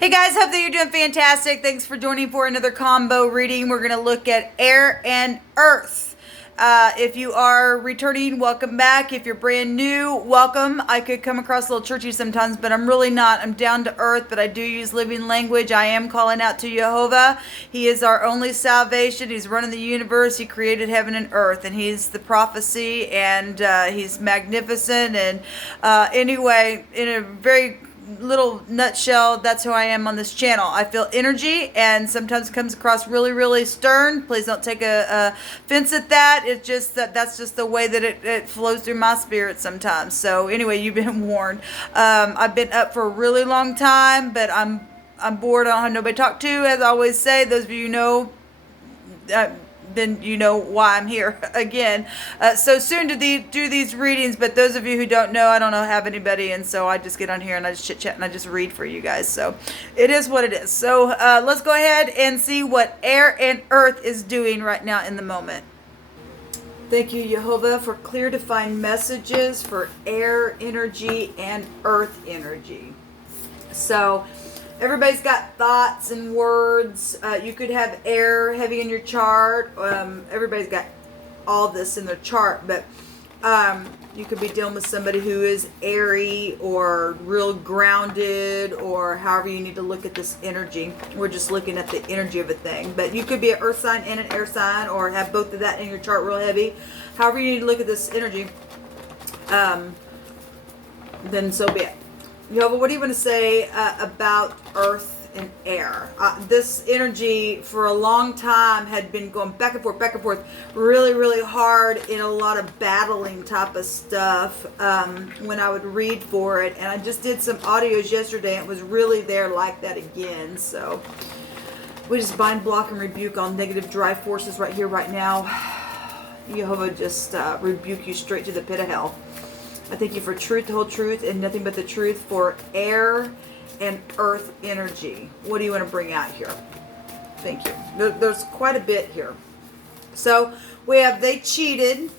Hey guys, hope that you're doing fantastic. Thanks for joining for another combo reading. We're going to look at air and earth. If you are returning, welcome back. If you're brand new, welcome. I could come across a little churchy sometimes, but I'm really not. I'm down to earth, but I do use living language. I am calling out to Jehovah. He is our only salvation. He's running the universe. He created heaven and earth, and he's the prophecy, and he's magnificent. And anyway, in a very little nutshell, that's who I am on this channel. I feel energy, and sometimes it comes across really stern. Please don't take a offense at that. It's just that's just the way that it flows through my spirit sometimes. So anyway, you've been warned. I've been up for a really long time, but I'm bored. I don't have nobody to talk to, as I always say. Those of you who know, then you know why I'm here again. So soon to do these readings, but those of you who don't know, I don't have anybody, and so I just get on here and I just chit chat and I just read for you guys. So it is what it is. So let's go ahead and see what air and earth is doing right now in the moment. Thank you, Jehovah, for clear defined messages for air energy and earth energy. So everybody's got thoughts and words. You could have air heavy in your chart. Everybody's got all this in their chart, but you could be dealing with somebody who is airy or real grounded, or however you need to look at this energy. We're just looking at the energy of a thing, but you could be an earth sign and an air sign, or have both of that in your chart real heavy. However you need to look at this energy, then so be it. Jehovah, what do you want to say about earth and air? This energy for a long time had been going back and forth, really hard in a lot of battling type of stuff when I would read for it. And I just did some audios yesterday, and it was really there like that again. So we just bind, block, and rebuke all negative drive forces right here, right now. Jehovah, just rebuke you straight to the pit of hell. I thank you for truth, the whole truth, and nothing but the truth for air and earth energy. What do you want to bring out here? Thank you. There's quite a bit here. So we have they cheated,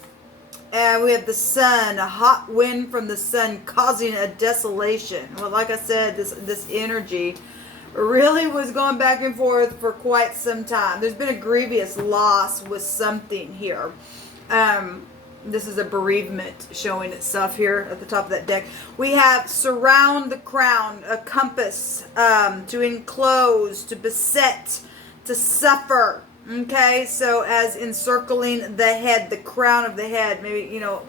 and we have the sun, a hot wind from the sun causing a desolation. Well, like I said, this energy really was going back and forth for quite some time. There's been a grievous loss with something here. This is a bereavement showing itself here at the top of that deck. We have surround the crown, a compass, to enclose, to beset, to suffer. Okay, so as encircling the head, the crown of the head, maybe, you know,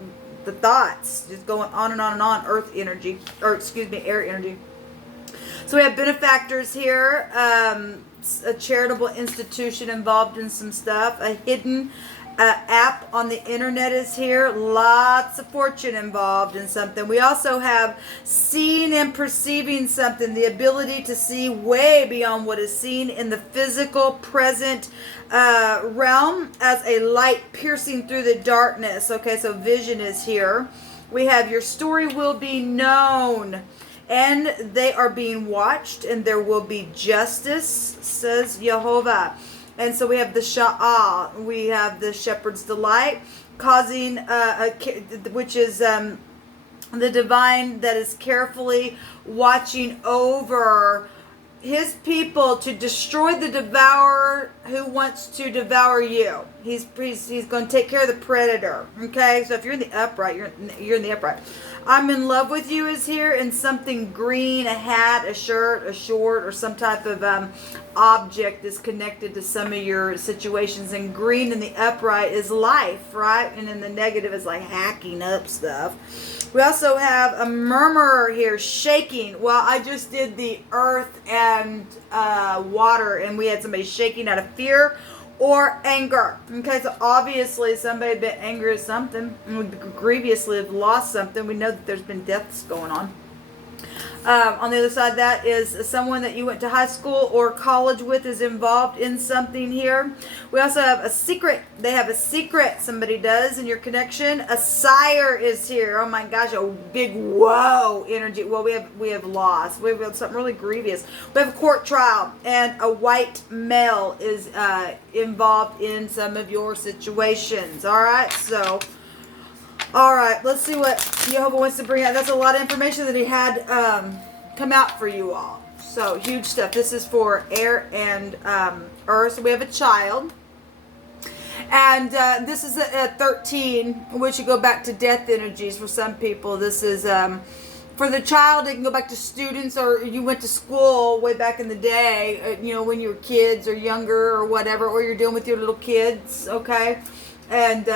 the thoughts, just going on and on, earth energy, or excuse me, air energy. So we have benefactors here, a charitable institution involved in some stuff, a hidden app on the internet is here. Lots of fortune involved in something. We also have seeing and perceiving something, the ability to see way beyond what is seen in the physical present realm as a light piercing through the darkness. Okay, so vision is here. We have your story will be known, and they are being watched, and there will be justice, says Jehovah. And so we have the Sha'ah, we have the shepherd's delight, causing, which is the divine that is carefully watching over his people to destroy the devourer who wants to devour you. He's going to take care of the predator. Okay, so if you're in the upright, you're in the upright. I'm in love with you is here, and something green, a hat, a shirt, a short, or some type of object is connected to some of your situations. And green in the upright is life, right? And in the negative is like hacking up stuff. We also have a murmur here, shaking. Well, I just did the earth and water, and we had somebody shaking out of fear or anger. Okay, so obviously somebody had been angry at something and would grievously have lost something. We know that there's been deaths going on. On the other side, that is someone that you went to high school or college with is involved in something here. We also have a secret. They have a secret, somebody does, in your connection. A sire is here. Oh my gosh, a big whoa energy. Well, we have loss. We have something really grievous. We have a court trial, and a white male is involved in some of your situations. All right, so all right, let's see what Jehovah wants to bring out. That's a lot of information that he had come out for you all. So huge stuff. This is for air and earth. So we have a child. And this is at 13, which should go back to death energies for some people. This is for the child. It can go back to students, or you went to school way back in the day, you know, when you were kids or younger or whatever, or you're dealing with your little kids, okay? And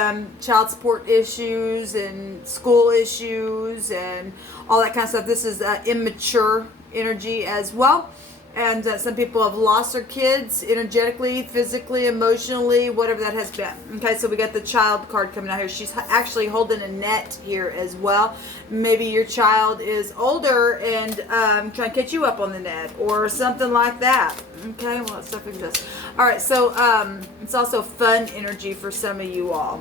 child support issues and school issues and all that kind of stuff. This is immature energy as well. And some people have lost their kids energetically, physically, emotionally, whatever that has been. Okay, so we got the child card coming out here. She's actually holding a net here as well. Maybe your child is older and trying to catch you up on the net or something like that. Okay, well, stuff exists. All right, so it's also fun energy for some of you all.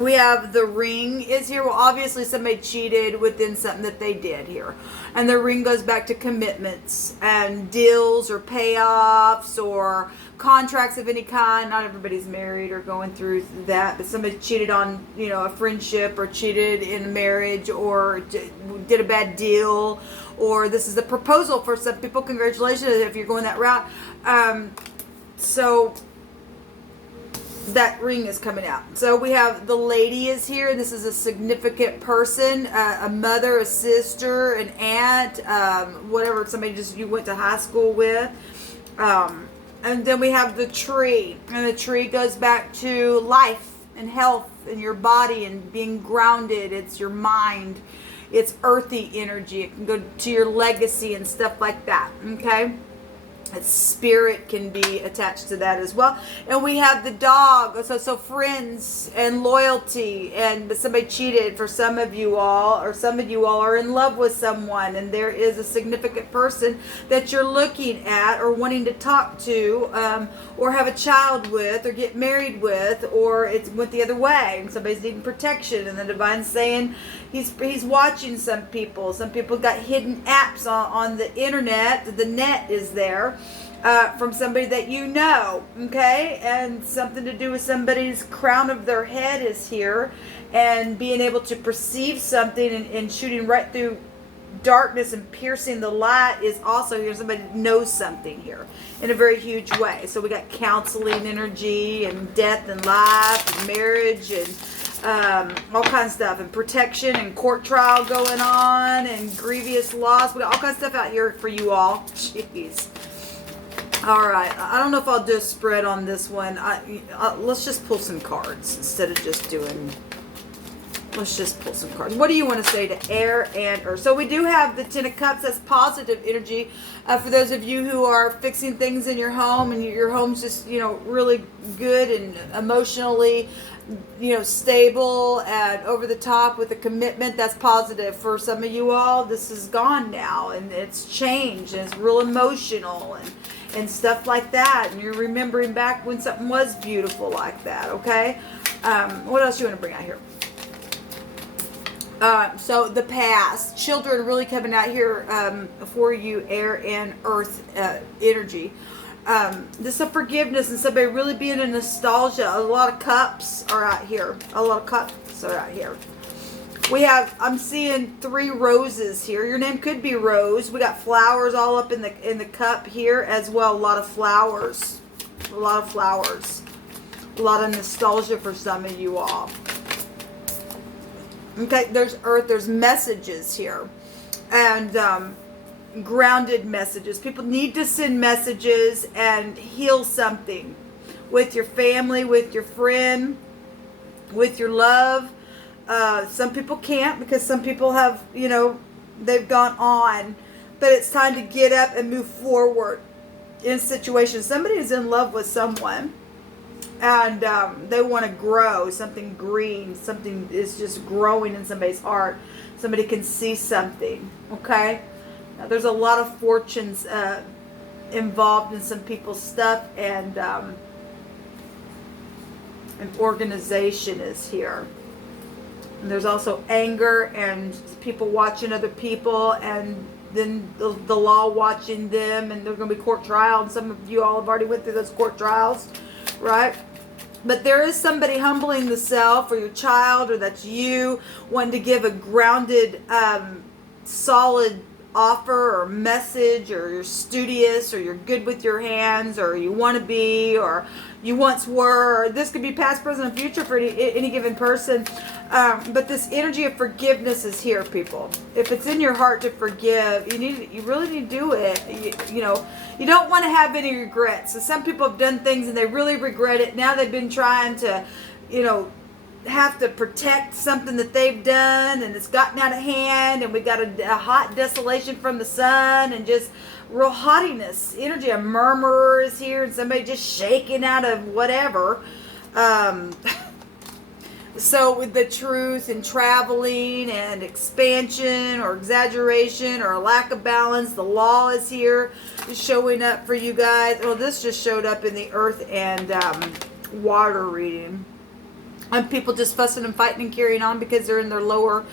We have the ring is here. Well, obviously somebody cheated within something that they did here. And the ring goes back to commitments and deals or payoffs or contracts of any kind. Not everybody's married or going through that, but somebody cheated on, you know, a friendship or cheated in a marriage or did a bad deal, or this is a proposal for some people. Congratulations if you're going that route. So that ring is coming out. So we have the lady is here. This is a significant person, a mother, a sister, an aunt, whatever, somebody just you went to high school with. And then we have the tree, and the tree goes back to life and health and your body and being grounded. It's your mind. It's earthy energy. It can go to your legacy and stuff like that. Okay. Its spirit can be attached to that as well. And we have the dog. So friends and loyalty, and somebody cheated for some of you all, or some of you all are in love with someone, and there is a significant person that you're looking at or wanting to talk to, or have a child with, or get married with, or it went the other way and somebody's needing protection, and the divine's saying he's watching some people. Some people got hidden apps on the internet. The net is there. From somebody that you know, okay? And something to do with somebody's crown of their head is here, and being able to perceive something and shooting right through darkness and piercing the light is also here. Somebody knows something here in a very huge way. So we got counseling energy and death and life and marriage and all kinds of stuff, and protection and court trial going on and grievous loss. We got all kinds of stuff out here for you all. Jeez. All right, I don't know if I'll do a spread on this one. Let's just pull some cards instead of just doing. Let's just pull some cards. What do you want to say to air and earth? So we do have the Ten of Cups. That's positive energy for those of you who are fixing things in your home, and your home's just, you know, really good and emotionally, you know, stable and over the top with a commitment. That's positive. For some of you all, this is gone now, and it's changed, and it's real emotional and stuff like that, and you're remembering back when something was beautiful like that. Okay, what else you want to bring out here? So the past, children really coming out here for you, air and earth energy. This is a forgiveness and somebody really being in nostalgia. A lot of cups are out here. A lot of cups are out here. We have, I'm seeing 3 roses here. Your name could be Rose. We got flowers all up in the cup here as well. A lot of flowers. A lot of flowers. A lot of nostalgia for some of you all. Okay, there's earth. There's messages here. And grounded messages. People need to send messages and heal something with your family, with your friend, with your love. Some people can't, because some people have, you know, they've gone on, but it's time to get up and move forward in situations. Somebody is in love with someone, and they want to grow something green. Something is just growing in somebody's heart. Somebody can see something. Okay, now, there's a lot of fortunes involved in some people's stuff, and an organization is here. And there's also anger and people watching other people, and then the law watching them, and there's going to be court trial, and some of you all have already went through those court trials, right? But there is somebody humbling the self, or your child, or that's you, wanting to give a grounded, solid offer or message, or you're studious, or you're good with your hands, or you want to be, or you once were. Or this could be past, present, and future for any given person. But this energy of forgiveness is here, people. If it's in your heart to forgive, you really need to do it. You know, you don't want to have any regrets. So some people have done things and they really regret it. Now they've been trying to, have to protect something that they've done, and it's gotten out of hand, and we got a hot desolation from the sun, and just real haughtiness energy. A murmurer is here, and somebody just shaking out of whatever. So with the truth and traveling and expansion or exaggeration or a lack of balance, the law is here, is showing up for you guys. Well, this just showed up in the earth and water reading. And people just fussing and fighting and carrying on because they're in their lower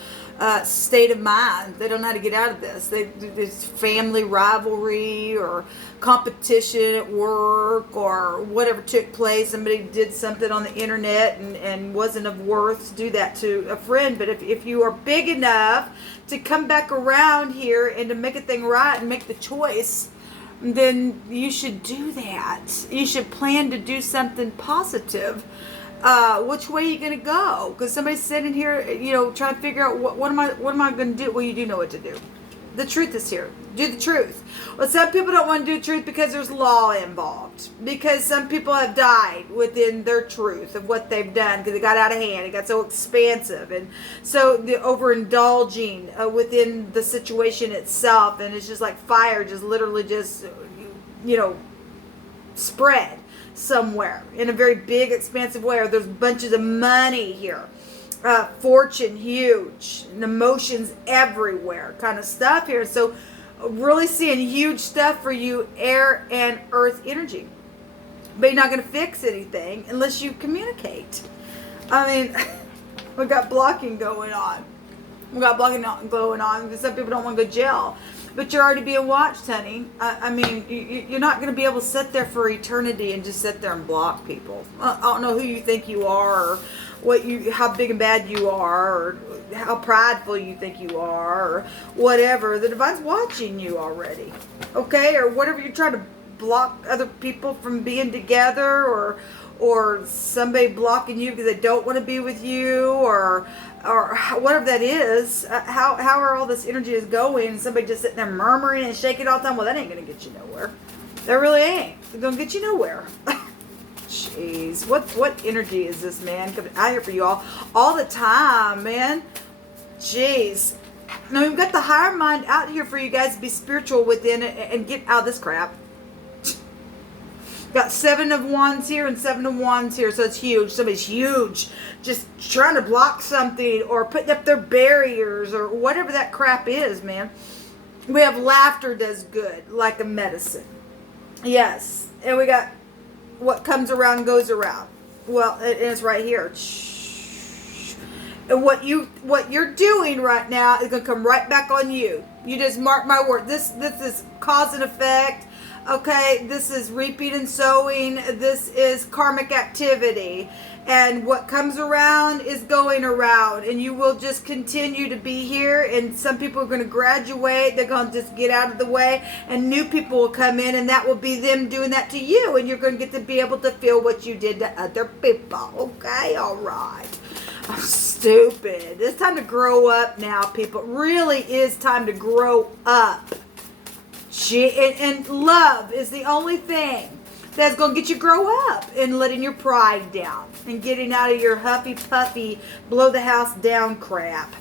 state of mind. They don't know how to get out of this. There's family rivalry or competition at work or whatever took place. Somebody did something on the internet and wasn't of worth to do that to a friend. But if you are big enough to come back around here and to make a thing right and make the choice, then you should do that. You should plan to do something positive. Which way are you going to go? Because somebody's sitting here, trying to figure out what am I going to do? Well, you do know what to do. The truth is here. Do the truth. Well, some people don't want to do the truth because there's law involved. Because some people have died within their truth of what they've done because it got out of hand. It got so expansive. And so the overindulging within the situation itself. And it's just like fire just literally just, spread somewhere in a very big, expansive way. Or there's bunches of money here. Fortune huge, and emotions everywhere kind of stuff here. So really seeing huge stuff for you, air and earth energy. But you're not going to fix anything unless you communicate. I mean, we got blocking going on. We got blocking going on because some people don't want to go to jail. But you're already being watched, honey. I mean, you're not going to be able to sit there for eternity and just sit there and block people. I don't know who you think you are, or how big and bad you are, or how prideful you think you are, or whatever. The divine's watching you already, okay? Or whatever you're trying to block other people from being together, or somebody blocking you because they don't want to be with you, or whatever that is. How are all this energy is going, and somebody just sitting there murmuring and shaking all the time? Well, that ain't gonna get you nowhere. That really ain't. It's gonna get you nowhere. Jeez, what energy is this, man, coming out here for you all the time, man? Jeez. Now we've got the higher mind out here for you guys to be spiritual within it and get out of this crap. Got 7 of Wands here and 7 of Wands here, so it's huge. Somebody's huge, just trying to block something or putting up their barriers or whatever that crap is, man. We have laughter does good, like a medicine. Yes, and we got what comes around goes around. Well, it's right here. And what you're doing right now is going to come right back on you. You just mark my word. This is cause and effect. Okay, this is reaping and sowing. This is karmic activity. And what comes around is going around. And you will just continue to be here. And some people are going to graduate. They're going to just get out of the way. And new people will come in. And that will be them doing that to you. And you're going to get to be able to feel what you did to other people. Okay, all right. I'm stupid. It's time to grow up now, people. It really is time to grow up. And love is the only thing that's going to get you grow up and letting your pride down and getting out of your huffy puffy blow the house down crap.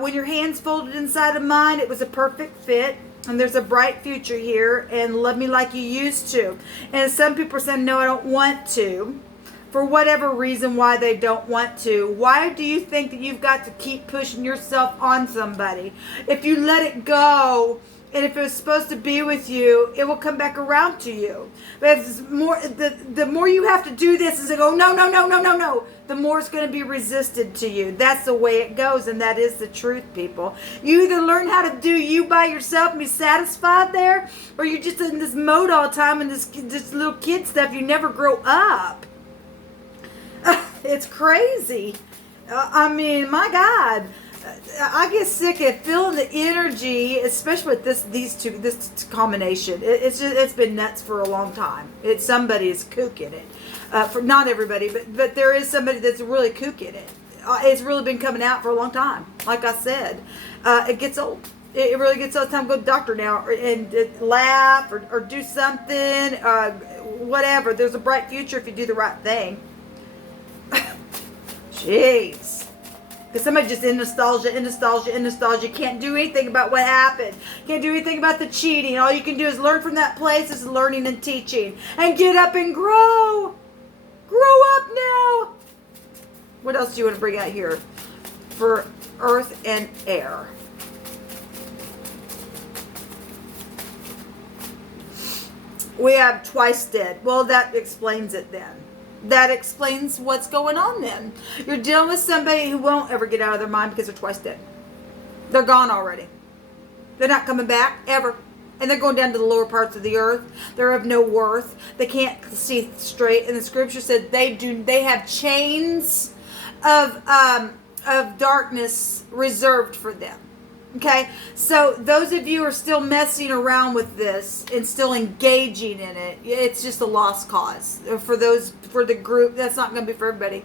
When your hands folded inside of mine, it was a perfect fit. And there's a bright future here. And love me like you used to. And some people are saying, no, I don't want to. For whatever reason why they don't want to. Why do you think that you've got to keep pushing yourself on somebody? If you let it go, and if it was supposed to be with you, it will come back around to you. But if it's more, the more you have to do this and say, oh, no, the more it's going to be resisted to you. That's the way it goes, and that is the truth, people. You either learn how to do you by yourself and be satisfied there, or you're just in this mode all the time and this little kid stuff. You never grow up. It's crazy. I mean, my God. I get sick of feeling the energy, especially with this combination. It's been nuts for a long time. Somebody is kook in it. For not everybody, but there is somebody that's really kook in it. It's really been coming out for a long time. Like I said, it gets old. It really gets old. It's time to go to the doctor now and laugh or do something. Whatever. There's a bright future if you do the right thing. Jeez. Because somebody just in nostalgia, can't do anything about what happened. Can't do anything about the cheating. All you can do is learn from that place. Is learning and teaching. And get up and grow. Grow up now. What else do you want to bring out here for earth and air? We have twice dead. Well, that explains it then. That explains what's going on then. You're dealing with somebody who won't ever get out of their mind because they're twice dead. They're gone already. They're not coming back ever. And they're going down to the lower parts of the earth. They're of no worth. They can't see straight. And the scripture said they have chains of darkness reserved for them. Okay, so those of you who are still messing around with this and still engaging in it, it's just a lost cause. For the group, that's not going to be for everybody,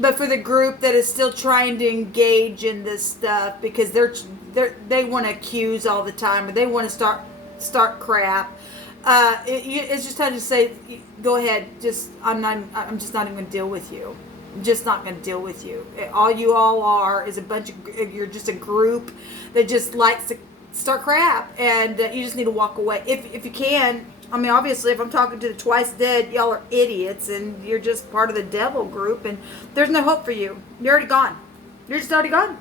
but for the group that is still trying to engage in this stuff because they want to accuse all the time or they want to start crap. It's just time to say, go ahead. I'm just not even going to deal with you. I'm just not going to deal with you. All you all are is you're just a group that just likes to start crap, and you just need to walk away. If you can, I mean, obviously, if I'm talking to the twice dead, y'all are idiots, and you're just part of the devil group, and there's no hope for you. You're already gone. You're just already gone.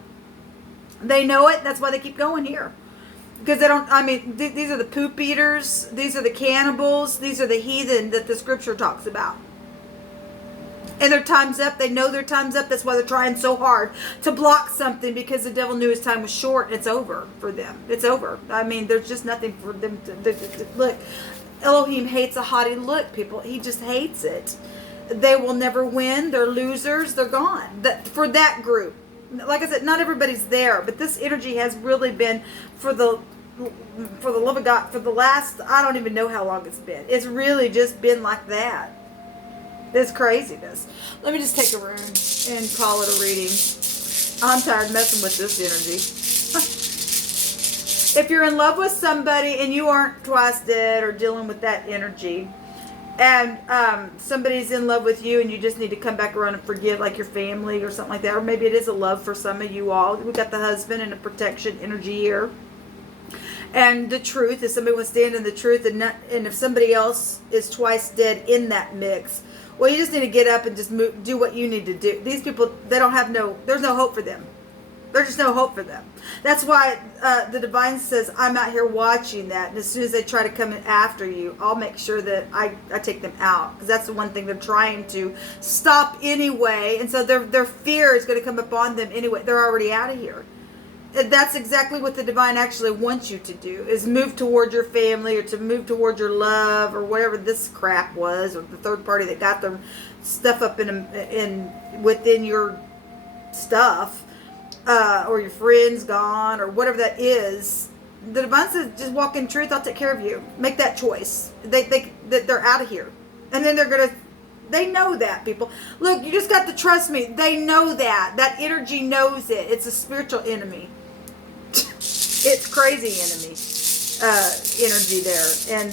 They know it. That's why they keep going here. Because they don't, I mean, these are the poop eaters. These are the cannibals. These are the heathen that the scripture talks about. And their time's up. They know their time's up. That's why they're trying so hard to block something, because the devil knew his time was short. It's over for them. It's over. I mean, there's just nothing for them to look. Elohim hates a haughty look, people. He just hates it. They will never win. They're losers. They're gone. For that group. Like I said, not everybody's there, but this energy has really been for the love of God, for the last, I don't even know how long it's been. It's really just been like that. This craziness. Let me just take a room and call it a reading. I'm tired messing with this energy. If you're in love with somebody and you aren't twice dead or dealing with that energy, and somebody's in love with you and you just need to come back around and forgive, like your family or something like that, or maybe it is a love for some of you all. We got the husband and a protection energy here. And the truth, if somebody wants to stand in the truth, and if somebody else is twice dead in that mix, well, you just need to get up and just do what you need to do. These people, there's no hope for them. There's just no hope for them. That's why the divine says, I'm out here watching that. And as soon as they try to come in after you, I'll make sure that I take them out. Because that's the one thing they're trying to stop anyway. And so their fear is going to come upon them anyway. They're already out of here. That's exactly what the divine actually wants you to do, is move toward your family, or to move toward your love, or whatever this crap was, or the third party that got their stuff up within your stuff, or your friends gone, or whatever that is. The divine says, just walk in truth. I'll take care of you. Make that choice. They're out of here, and then they know that, people. Look, you just got to trust me. They know that. That energy knows it. It's a spiritual enemy. It's crazy energy there. And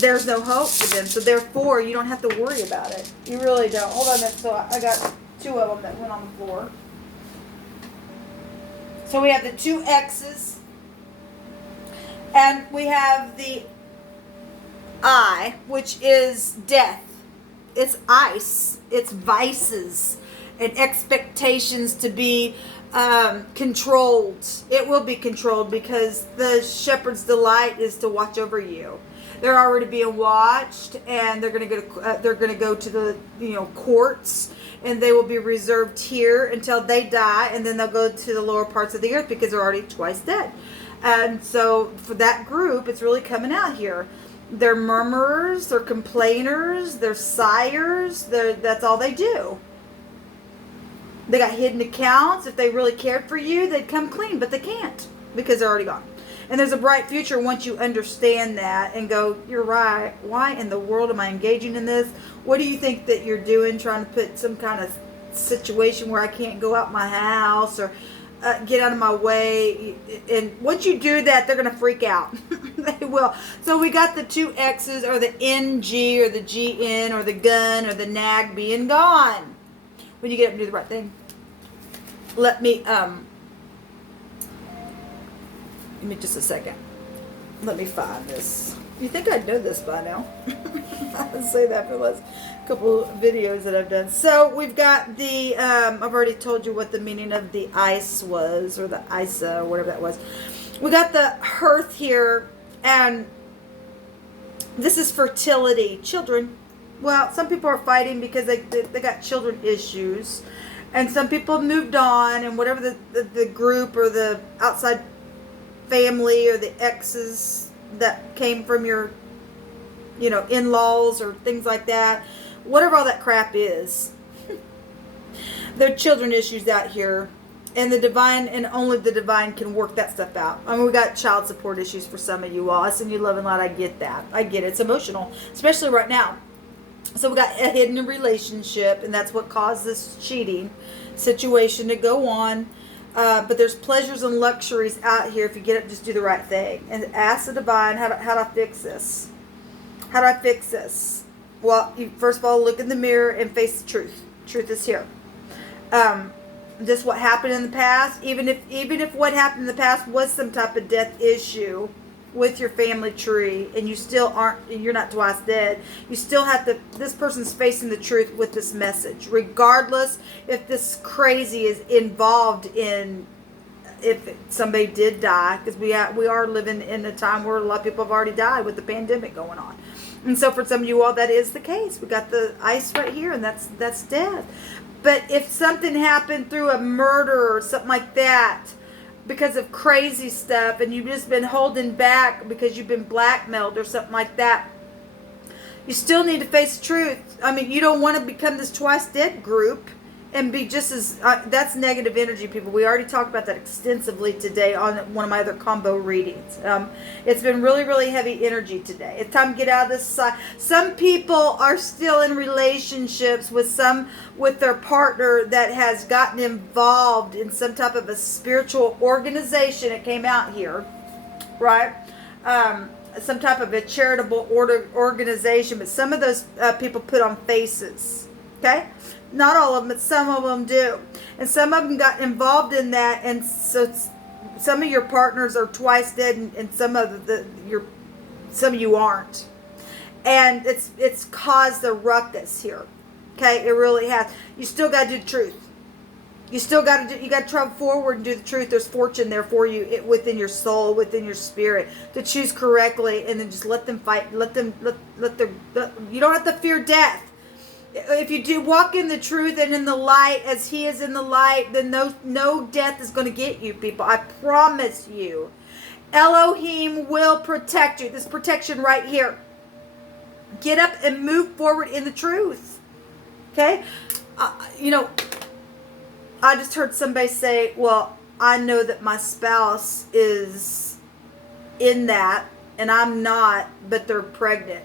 there's no hope for them. So therefore, you don't have to worry about it. You really don't. Hold on a minute. So I got 2 of them that went on the floor. So we have the 2 X's. And we have the I, which is death. It's ice. It's vices and expectations to be controlled. It will be controlled, because the shepherd's delight is to watch over you. They're already being watched, and they're going to go to the courts, and they will be reserved here until they die, and then they'll go to the lower parts of the earth because they're already twice dead. And so for that group, it's really coming out here. They're murmurers, they're complainers, they're sighers, that's all they do. They got hidden accounts. If they really cared for you, they'd come clean, but they can't because they're already gone. And there's a bright future once you understand that and go, you're right. Why in the world am I engaging in this? What do you think that you're doing, trying to put some kind of situation where I can't go out my house or get out of my way? And once you do that, they're going to freak out. They will. So we got the 2 X's or the NG or the GN or the gun or the nag being gone. When you get up and do the right thing. Let me just a second. Let me find this. You think I'd know this by now? I say that for the last couple of videos that I've done. So we've got the, I've already told you what the meaning of the ice was, or the Isa, or whatever that was. We got the hearth here, and this is fertility, children. Well, some people are fighting because they got children issues, and some people have moved on, and whatever the group or the outside family or the exes that came from your, in-laws or things like that, whatever all that crap is, there are children issues out here, and the divine, and only the divine can work that stuff out. I mean, we got child support issues for some of you all. I send you love and light. I get that. I get it. It's emotional, especially right now. So we got a hidden relationship, and that's what caused this cheating situation to go on. But there's pleasures and luxuries out here if you get up, just do the right thing. And ask the divine, how do I fix this? How do I fix this? Well, you first of all look in the mirror and face the truth. Truth is here. Just what happened in the past, even if what happened in the past was some type of death issue with your family tree, and you still aren't, you're not twice dead, you still have to, this person's facing the truth with this message, regardless if this crazy is involved in, if somebody did die, because we are living in a time where a lot of people have already died with the pandemic going on. And so for some of you all, that is the case. We got the ice right here, and that's death. But if something happened through a murder or something like that, because of crazy stuff, and you've just been holding back because you've been blackmailed or something like that, you still need to face the truth. I mean, you don't want to become this twice dead group and be just as, that's negative energy, people. We already talked about that extensively today on one of my other combo readings. It's been really, really heavy energy today. It's time to get out of this side. Some people are still in relationships with their partner that has gotten involved in some type of a spiritual organization. It came out here, right? Some type of a charitable organization, but some of those people put on faces, okay? Not all of them, but some of them do. And some of them got involved in that, and so some of your partners are twice dead, and some of you aren't. And it's caused a ruckus here. Okay, it really has. You still got to do the truth. You got to travel forward and do the truth. There's fortune there for you within your soul, within your spirit, to choose correctly, and then just let them fight. You don't have to fear death. If you do walk in the truth and in the light as he is in the light, then no death is going to get you, people. I promise you. Elohim will protect you. This protection right here. Get up and move forward in the truth. Okay? I just heard somebody say, well, I know that my spouse is in that and I'm not, but they're pregnant.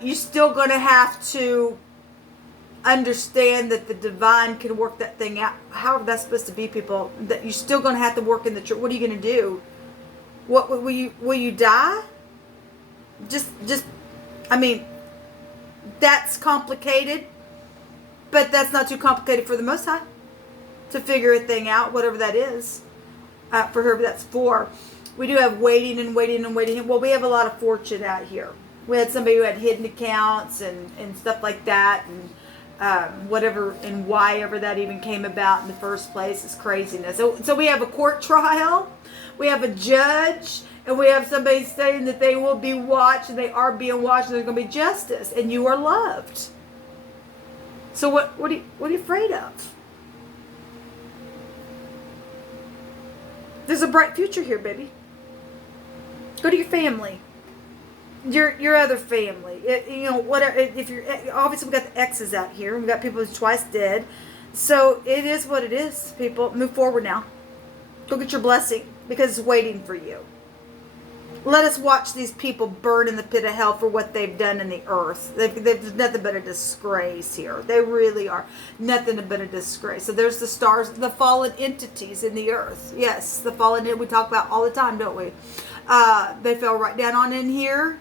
You're still going to have to understand that the divine can work that thing out. However that's supposed to be, people. That you're still going to have to work in the truth. What are you going to do? What will you die? I mean, that's complicated, but that's not too complicated for the Most High to figure a thing out, whatever that is. For whoever that's for. We do have waiting and waiting and waiting. Well, we have a lot of fortune out here. We had somebody who had hidden accounts and stuff like that, and whatever and why ever that even came about in the first place is craziness. So we have a court trial, we have a judge, and we have somebody saying that they will be watched, and they are being watched, and there's going to be justice, and you are loved. So what are you afraid of? There's a bright future here, baby. Go to your family. your other family. Whatever. If you're obviously, we got the exes out here. We got people who's twice dead. So it is what it is. People, move forward now. Go get your blessing because it's waiting for you. Let us watch these people burn in the pit of hell for what they've done in the earth. They've nothing but a disgrace here. They really are nothing but a disgrace. So there's the stars, the fallen entities in the earth. Yes, the fallen we talk about all the time, don't we? They fell right down on in here.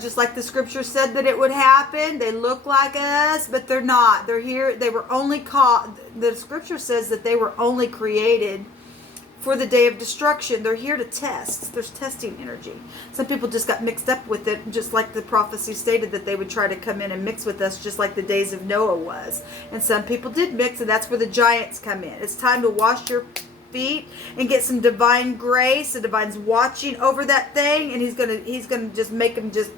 Just like the scripture said that it would happen. They look like us, but they're not. They're here. They were only the scripture says that they were only created for the day of destruction. They're here to test. There's testing energy. Some people just got mixed up with it, just like the prophecy stated that they would try to come in and mix with us, just like the days of Noah was. And some people did mix, and that's where the giants come in. It's time to wash your feet and get some divine grace. The divine's watching over that thing, and he's gonna just make them just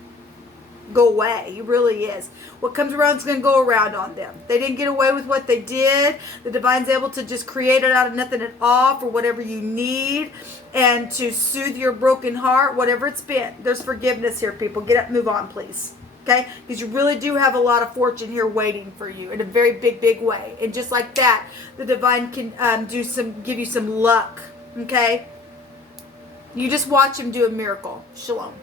go away. He really is. What comes around is going to go around on them. They didn't get away with what they did. The divine's able to just create it out of nothing at all for whatever you need and to soothe your broken heart, whatever it's been. There's forgiveness here, people. Get up, move on, please. Okay? Because you really do have a lot of fortune here waiting for you in a very big, big way. And just like that, the divine can give you some luck. Okay? You just watch him do a miracle. Shalom.